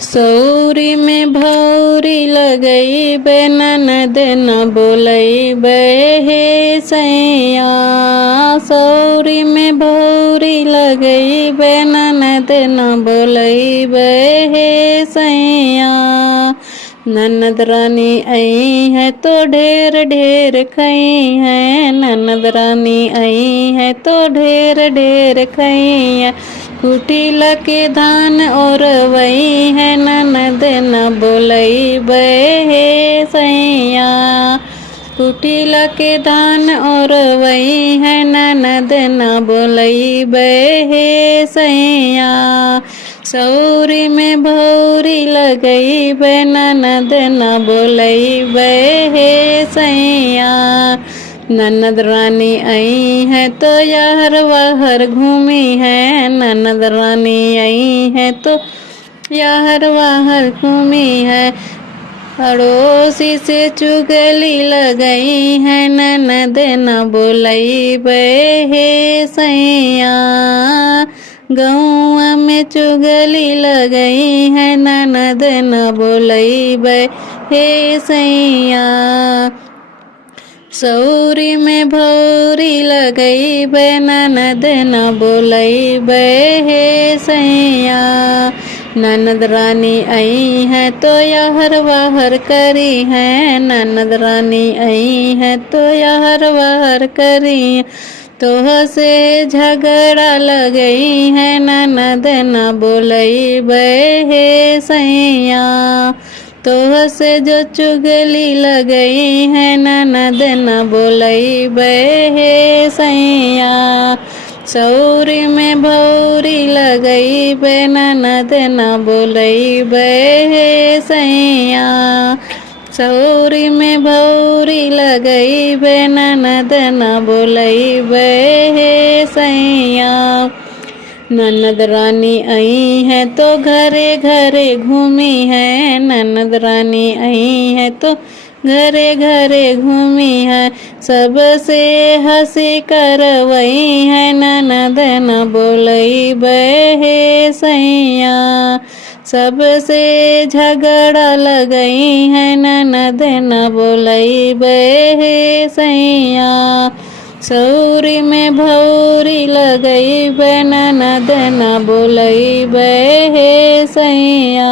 सौरी में भौरी लगई बे ननद न बोलई बे हे सैया। सौरी में भौरी लगई बे ननद न बोलई बे हे सैया। ननद रानी आई है तो ढेर ढेर खई है। ननद रानी आई है तो ढेर ढेर खई है। कुटिल के धान और वही है ननद न बोलई बे हे सैया। कुटिल के धान और वही है ननद न बोलई बे हे सैया। सौरी में भौरी लगई बे ननद न बोलई बे हे सैया। ननद रानी आई है तो यहर वहर घूमी है। ननद रानी आई है तो यहर वहर घूमी है। अड़ोसी से चुगली लगई है ननद न बोलई बे हे सैया। गौआ में चुगली लगई है ननद न बोलई बे हे सैया। सौरी में भौरी लगई बे ननद न बोलई बे हे सैया। ननद रानी आई है तो यहर वहर करी है। ननद रानी आई है तो यहर वहर करी। तोह से झगड़ा लगई है ननद न बोलई बे हे सैया। तोह से जो चुगली लगई है ननद न बोलई बे हे सैया। सौरी में भौरी लगई बे ननद न बोलई बे हे सैया। सौरी में भौरी लगई बे ननद न बोलई बे हे सैया। ननद रानी आई है तो घरे घरे घूमी है। ननद रानी आई है तो घरे घरे घूमी है। सबसे हंसी करवई है ननद न बोलई बे हे सैया। सबसे झगड़ा लगई है ननद न बोलई बे हे सैया। सौरी में भौरी लगई बे ननद न बोलई बे हे सैया।